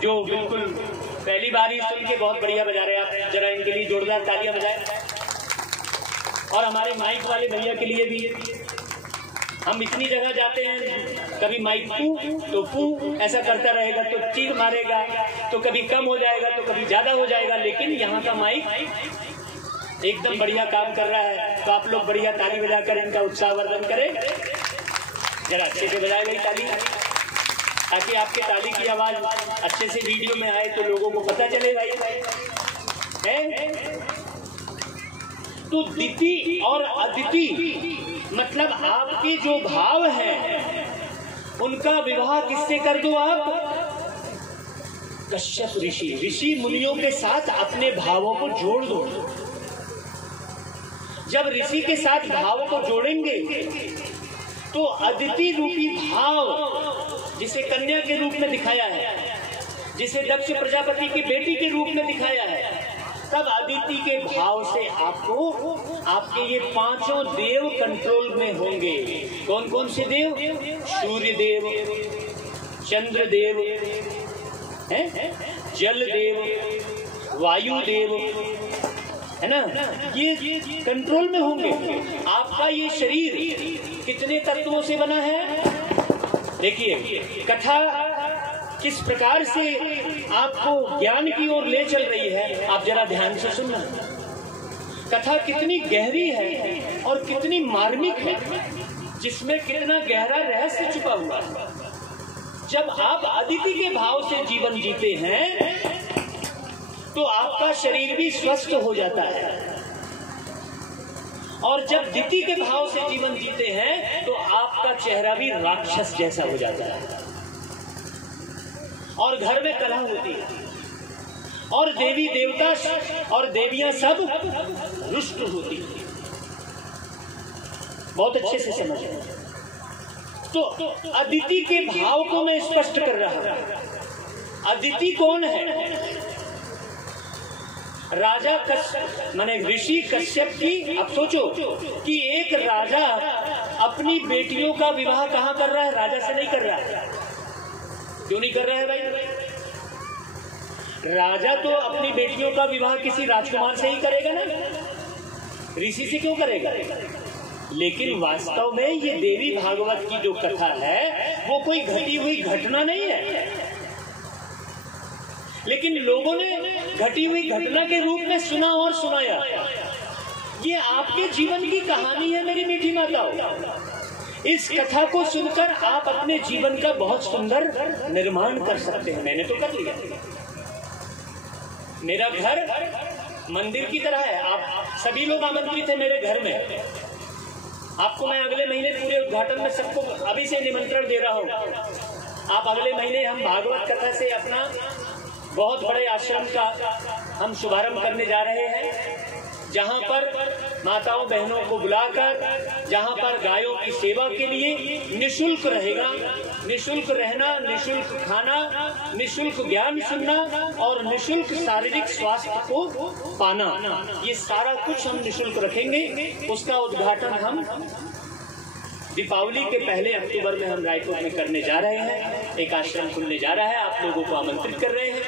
जो बिल्कुल पहली बार ही सुन के बहुत बढ़िया बजा रहे हैं आप, जरा इनके लिए जोरदार तालियां बजाएं। और हमारे माइक वाले भैया के लिए भी, हम इतनी जगह जाते हैं, कभी माइक पू तो पू ऐसा करता रहेगा तो चीख मारेगा, तो कभी कम हो जाएगा तो कभी ज्यादा हो जाएगा, लेकिन यहाँ का माइक एकदम बढ़िया काम कर रहा है। तो आप लोग बढ़िया ताली बजाकर इनका उत्साहवर्धन करें, जरा अच्छे से बजाए गई ताली, ताकि आपके ताली की आवाज अच्छे से वीडियो में आए तो लोगों को पता चले भाई है। तो दिति और अदिति मतलब आपके जो भाव हैं उनका विवाह किससे कर दो आप? कश्यप ऋषि मुनियों के साथ अपने भावों को जोड़ दो। जब ऋषि के साथ भावों को जोड़ेंगे तो अदिति रूपी भाव, जिसे कन्या के रूप में दिखाया है, जिसे दक्ष प्रजापति की बेटी के रूप में दिखाया है, तब अदिति के भाव से आपको आपके ये पांचों देव कंट्रोल में होंगे। कौन कौन से देव? सूर्य देव, चंद्र देव, जल देव, वायु देव, है ना, ये कंट्रोल में होंगे। आपका ये शरीर कितने तत्वों से बना है? देखिए कथा किस प्रकार से आपको ज्ञान की ओर ले चल रही है, आप जरा ध्यान से सुनना। कथा कितनी गहरी है और कितनी मार्मिक है, जिसमें कितना गहरा रहस्य छुपा हुआ है। जब आप अदिति के भाव से जीवन जीते हैं तो आपका शरीर भी स्वस्थ हो जाता है, और जब दिति के भाव से जीवन जीते हैं तो आपका चेहरा भी राक्षस जैसा हो जाता है, और घर में कलह होती है, और देवी देवता और देवियां सब रुष्ट होती है। बहुत अच्छे से समझो। तो अदिति के भाव को मैं स्पष्ट कर रहा हूं। अदिति कौन है? राजा कश्यप माने ऋषि कश्यप की। अब सोचो कि एक राजा अपनी बेटियों का विवाह कहां कर रहा है? राजा से नहीं कर रहा है। क्यों नहीं कर रहा है भाई? राजा तो अपनी बेटियों का विवाह किसी राजकुमार से ही करेगा ना, ऋषि से क्यों करेगा? लेकिन वास्तव में ये देवी भागवत की जो कथा है वो कोई घटी हुई घटना नहीं है, लेकिन लोगों ने घटी हुई घटना के रूप में सुना और सुनाया। ये आपके जीवन की कहानी है मेरी मीठी माताओं। इस कथा को सुनकर आप अपने जीवन का बहुत सुंदर निर्माण कर सकते हैं। मैंने तो कर लिया। मेरा घर मंदिर की तरह है। आप सभी लोग आमंत्रित हैं मेरे घर में। आपको मैं अगले महीने पूरे उद्घाटन में सबको अभी से निमंत्रण दे रहा हूँ। आप अगले महीने हम भागवत कथा से अपना बहुत बड़े आश्रम का हम शुभारंभ करने जा रहे हैं, जहां पर माताओं बहनों को बुलाकर, जहां पर गायों की सेवा के लिए निशुल्क रहेगा, निशुल्क रहना, निशुल्क खाना, निशुल्क ज्ञान सुनना और निशुल्क शारीरिक स्वास्थ्य को पाना, ये सारा कुछ हम निशुल्क रखेंगे। उसका उद्घाटन हम दीपावली के पहले अक्टूबर में हम रायपुर में करने जा रहे हैं। एक आश्रम खुलने जा रहा है, आप लोगों को आमंत्रित कर रहे हैं,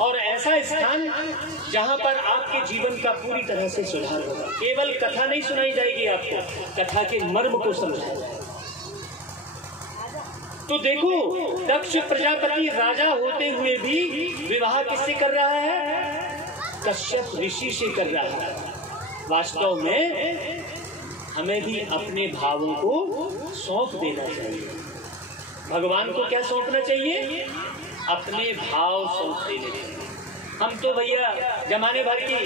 और ऐसा स्थान जहां पर आपके जीवन का पूरी तरह से सुधार होगा। केवल कथा नहीं सुनाई जाएगी आपको, कथा के मर्म को समझाया जाएगा। तो देखो, दक्ष प्रजापति राजा होते हुए भी विवाह किससे कर रहा है? कश्यप ऋषि से कर रहा है। वास्तव में हमें भी अपने भावों को सौंप देना चाहिए। भगवान को क्या सौंपना चाहिए? अपने भाव सौंप देने चाहिए। हम तो भैया जमाने भर की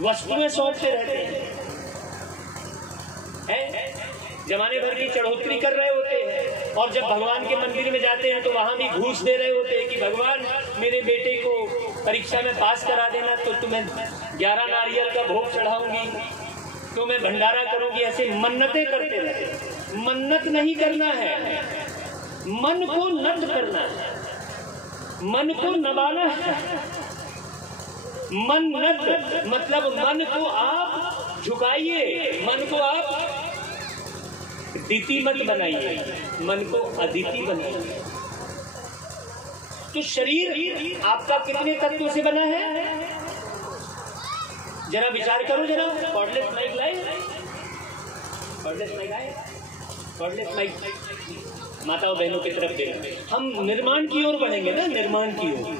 वस्तुएं सौंपते रहते हैं, जमाने भर की चढ़ोतरी कर रहे होते हैं, और जब भगवान के मंदिर में जाते हैं तो वहां भी घूस दे रहे होते हैं कि भगवान मेरे बेटे को परीक्षा में पास करा देना तो तुम्हें 11 नारियल का भोग चढ़ाऊंगी, तो मैं भंडारा करूंगी। ऐसे मन्नतें करते रहते। मन्नत नहीं करना है, मन को नत करना है, मन को नवाना है। मन्नत मतलब मन को आप झुकाइए, मन को आप दिति मत बनाइए, मन को अदिति बनाइए। तो शरीर आपका कितने तत्वों से बना है? जरा विचार करो जरा। कॉर्डलेस माइक लाए, कॉर्डलेस माइक आए, कॉर्डलेस माइक माताओं बहनों की तरफ देना। हम निर्माण की ओर बढ़ेंगे ना, निर्माण की ओर।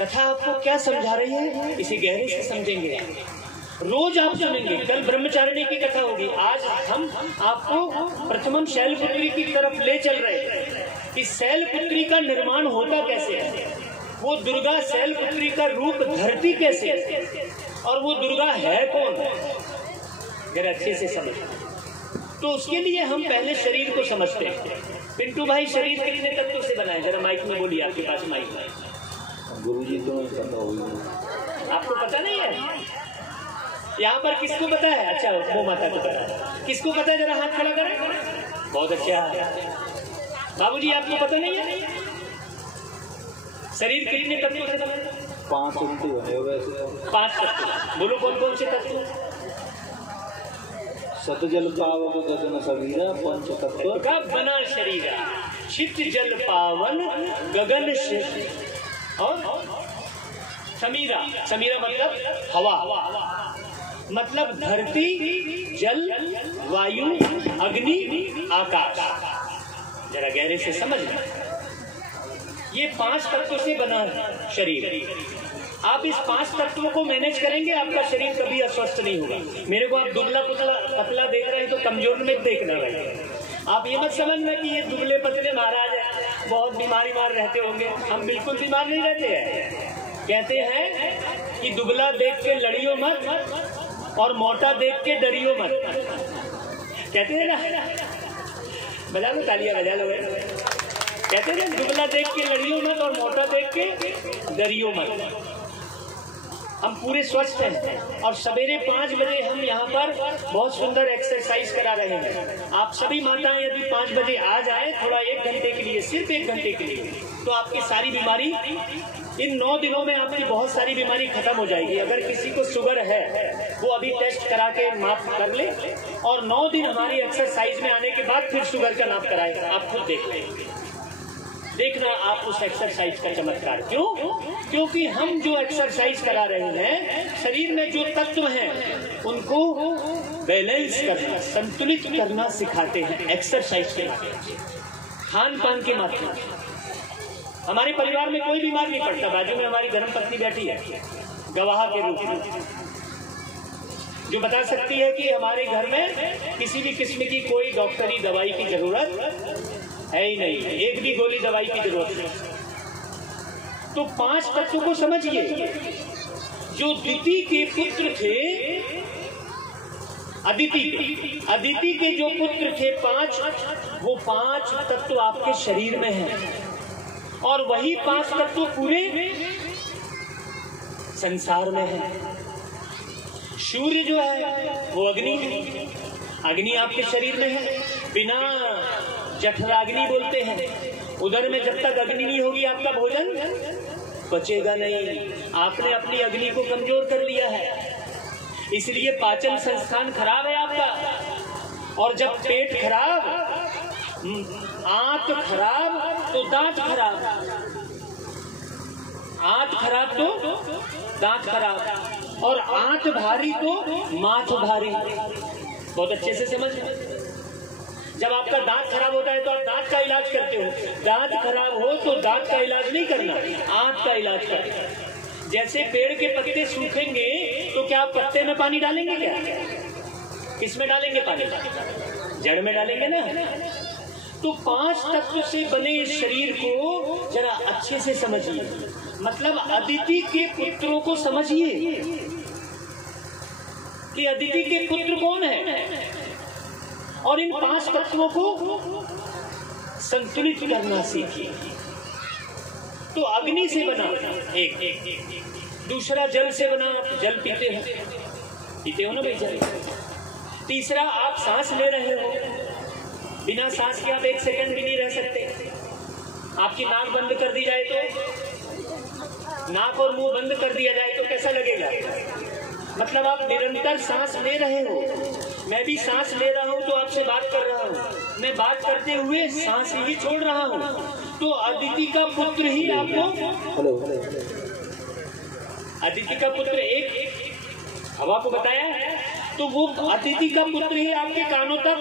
कथा आपको क्या समझा रही है, इसे गहरे से समझेंगे आप। रोज आप सुनेंगे। कल ब्रह्मचारिणी की कथा होगी, आज हम आपको प्रथमम शैलपुत्री की तरफ ले चल रहे हैं कि शैलपुत्री का निर्माण होता कैसे है, वो दुर्गा शैलपुत्री का रूप धरती कैसे है, और वो दुर्गा है कौन, जरा अच्छे से समझ। तो उसके लिए हम पहले शरीर को समझते हैं। पिंटू भाई, शरीर कितने तत्वों से बना है? जरा माइक में बोलिए, आपके पास माइक है। गुरुजी तो पता होगी, आपको पता नहीं है? यहाँ पर किसको पता है? अच्छा, वो माता को पता है। किसको पता है? जरा हाथ खड़ा करें। बहुत अच्छा। बाबूजी, आपको पता नहीं है शरीर कितने तत्वों से बना है? 5 तत्व बने हुए वैसे। 5 तत्व। बोलो कौन कौन से तत्व? सतजल पावक गगन समीरा पंच तत्व का बना शरीर। चित जल पावन गगन और समीरा। समीरा मतलब हवा, मतलब धरती, जल, वायु, अग्नि, आकाश। जरा गहरे से समझना, ये 5 तत्वों से बना है शरीर। आप इस 5 तत्वों को मैनेज करेंगे, आपका शरीर कभी अस्वस्थ नहीं होगा। मेरे को आप दुबला पतला देख रहे हैं तो कमजोर में देखना रहे। आप ये मत समझना कि ये दुबले पतले महाराज है, बहुत बीमारी मार रहते होंगे। हम बिल्कुल बीमार नहीं रहते हैं। कहते हैं कि दुबला देख के लड़ियो मत और मोटा देख के डरियो मत। कहते हैं ना, बजा लो तालियां, बजा लो। कहते हैं दुबला देख के लड़ियो मत और मोटा देख के डरियो मत। हम पूरे स्वस्थ हैं और सवेरे 5 बजे हम यहाँ पर बहुत सुंदर एक्सरसाइज करा रहे हैं। आप सभी माताएं यदि 5 बजे आ जाए थोड़ा 1 घंटे के लिए, सिर्फ 1 घंटे के लिए, तो आपकी सारी बीमारी इन 9 दिनों में आपकी बहुत सारी बीमारी खत्म हो जाएगी। अगर किसी को शुगर है वो अभी टेस्ट करा के माप कर ले और 9 दिन हमारी एक्सरसाइज में आने के बाद फिर शुगर का नाप कराएगा। आप खुद देख लेंगे, देखना आप उस एक्सरसाइज का चमत्कार। क्यों? क्योंकि हम जो एक्सरसाइज करा रहे हैं, शरीर में जो तत्व हैं उनको बैलेंस करना, संतुलित करना सिखाते हैं एक्सरसाइज के माध्यम, खान पान के माध्यम। हमारे परिवार में कोई बीमार नहीं पड़ता। बाजू में हमारी धर्मपत्नी बैठी है गवाह के रूप में, जो बता सकती है कि हमारे घर में किसी भी किस्म की कोई डॉक्टरी दवाई की जरूरत है ही नहीं, एक भी गोली दवाई की जरूरत नहीं। तो 5 तत्वों को समझिए। जो द्वितीय के पुत्र थे, अदिति के जो पुत्र थे 5, वो 5 तत्व आपके शरीर में हैं और वही 5 तत्व पूरे संसार में है। सूर्य जो है वो अग्नि आपके शरीर में है। बिना जठराग्नि बोलते हैं, उधर में जब तक अग्नि नहीं होगी आपका भोजन पचेगा नहीं। आपने अपनी अग्नि को कमजोर कर लिया है, इसलिए पाचन संस्थान खराब है आपका। और जब पेट खराब, आंत खराब तो दांत खराब, आंत खराब तो दांत खराब, और आंत भारी तो माथ भारी। बहुत अच्छे से समझ। जब आपका दांत खराब होता है तो आप दांत का इलाज करते हो, दांत खराब हो तो दांत का इलाज नहीं करना, आंत का इलाज करना। जैसे पेड़ के पत्ते सूखेंगे तो क्या आप पत्ते में पानी डालेंगे? क्या किसमें डालेंगे पानी? जड़ में डालेंगे ना। तो 5 तत्व से बने इस शरीर को जरा अच्छे से समझिए। मतलब अदिति के पुत्रों को समझिए कि अदिति के पुत्र कौन है, और इन 5 तत्वों को संतुलित करना सीखिए। तो अग्नि से बना एक, दूसरा जल से बना, जल पीते हो ना भाई जल। तीसरा आप सांस ले रहे हो, बिना सांस के आप 1 सेकंड भी नहीं रह सकते। आपकी नाक बंद कर दी जाए तो, नाक और मुंह बंद कर दिया जाए तो कैसा लगेगा? मतलब आप निरंतर सांस ले रहे हो। मैं भी सांस ले रहा हूं तो आपसे बात कर रहा हूं, मैं बात करते हुए सांस ही छोड़ रहा हूं। तो अदिति का पुत्र ही आपको, हेलो, अदिति का पुत्र एक हवा को बताया है, तो वो अदिति का पुत्र ही आपके कानों तक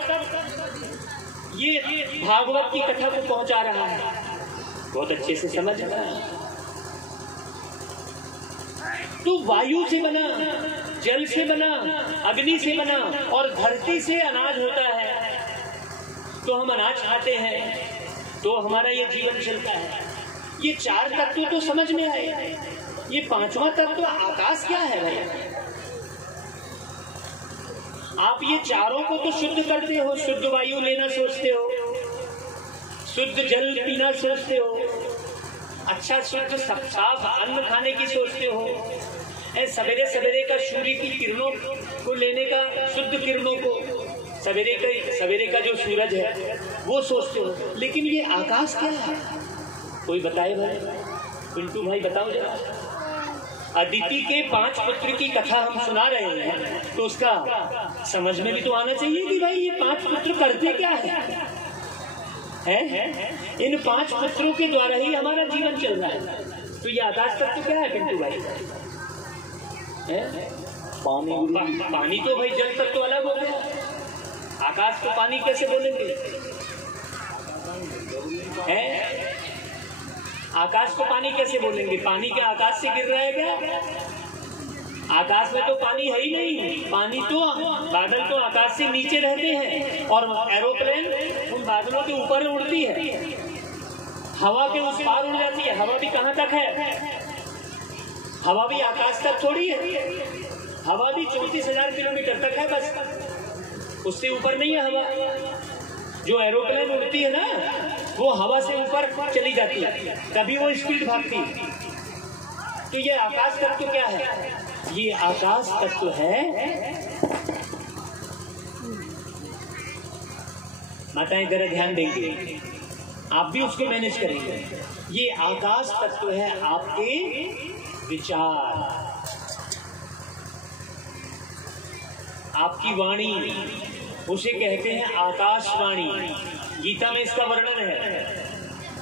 ये भागवत की कथा को पहुंचा रहा है। बहुत अच्छे से समझ रहा है। तो वायु से बना, जल से बना, अग्नि से बना और धरती से अनाज होता है। तो हम अनाज खाते हैं तो हमारा ये जीवन चलता है। ये चार तत्व तो समझ में आए, ये पांचवा तत्व आकाश क्या है भाई? आप ये चारों को तो शुद्ध करते हो, शुद्ध वायु लेना सोचते हो, शुद्ध जल पीना सोचते हो, अच्छा शुद्ध साफ अन्न खाने की सोचते हो, सवेरे सवेरे का सूर्य की किरणों को लेने का, शुद्ध किरणों को, सवेरे का जो सूरज है वो सोचते हो। लेकिन ये आकाश क्या है? कोई बताए भाई, पिंटू भाई बताओ जरा। अदिति के 5 पुत्र की कथा हम सुना रहे हैं, तो उसका समझ में भी तो आना चाहिए कि भाई ये 5 पुत्र करते क्या है? इन 5 पुत्रों के द्वारा ही हमारा जीवन चल रहा है। तो ये आकाश तत्व क्या है पिंटू भाई? पानी तो भाई जल तत्व तो अलग हो गया, आकाश को पानी कैसे बोलेंगे? आकाश को पानी कैसे बोलेंगे? पानी क्या आकाश से गिर रहा है क्या? आकाश में तो पानी है ही नहीं। पानी तो, बादल तो आकाश से नीचे रहते हैं और एरोप्लेन उन बादलों के ऊपर उड़ती है, हवा के उस पार उड़ जाती है। हवा भी कहाँ तक है? हवा भी आकाश तक थोड़ी है। हवा भी 34,000 किलोमीटर तक है बस, उससे ऊपर नहीं है हवा। जो एरोप्लेन उड़ती है ना, वो हवा से ऊपर चली जाती है, तभी वो स्पीड भागती है। तो ये आकाश तत्व क्या है? ये आकाश तत्व है, माताएं जरा ध्यान देंगे, आप भी उसको मैनेज करेंगे। ये आकाश तत्व है आपके विचार, आपकी वाणी, उसे कहते हैं आकाशवाणी। गीता में इसका वर्णन है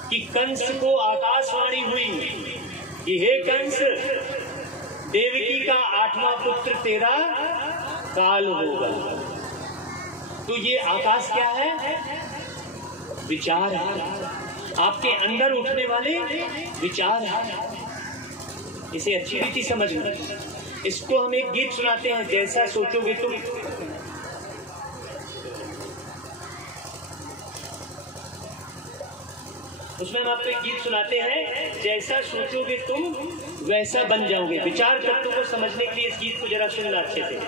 कि कंस को आकाशवाणी हुई कि हे कंस, देवकी का 8वां पुत्र तेरा काल होगा। तो ये आकाश क्या है? विचार है, आपके अंदर उठने वाले विचार है। इसे अच्छी रीति समझ लो। इसको हम एक गीत सुनाते हैं, जैसा सोचोगे तुम। उसमें हम आपको एक गीत सुनाते हैं, जैसा सोचोगे तुम वैसा बन जाओगे। विचार तत्व को समझने के लिए इस गीत को जरा सुनना अच्छे से।